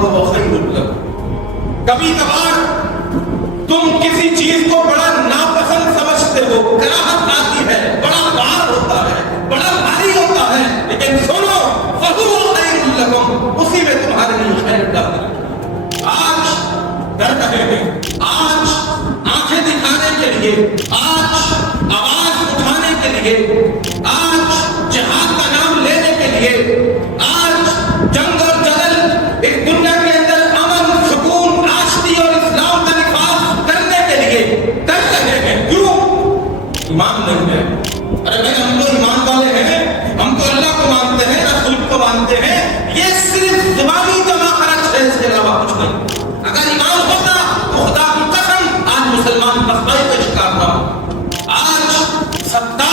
فهو خير لكم. کبھی کبھار تم کسی چیز کو بڑا ناپسند سمجھتے ہو، کراہت آتی ہے، بڑا بار ہوتا ہے، بڑا بھاری ہوتا ہے، لیکن سنو فهو خير لكم، اسی میں تمہارے لیے خیر ڈال ہے. آج ڈر رہے ہیں، آج آنکھیں دکھانے کے لیے، آج آواز اٹھانے کے لیے، آج جہاد کا نام لینے کے لیے، آج جنگ اور جدل ایک دنیا کے اندر امن سکون آشتی اور اسلام کا نفاذ کرنے کے لیے کر رہے ہیں. کیوں؟ ایمان نہیں ہے. ارے بھائی ہم تو ایمان والے ہیں، ہم تو اللہ کو مانتے ہیں، رسول کو مانتے ہیں. یہ صرف زبانی جمع خرچ ہے، اس کے علاوہ کچھ نہیں. اگر ایمان ہوتا تو خدا کی قسم آج مسلمان مسئلے کا شکار تھا. آج 70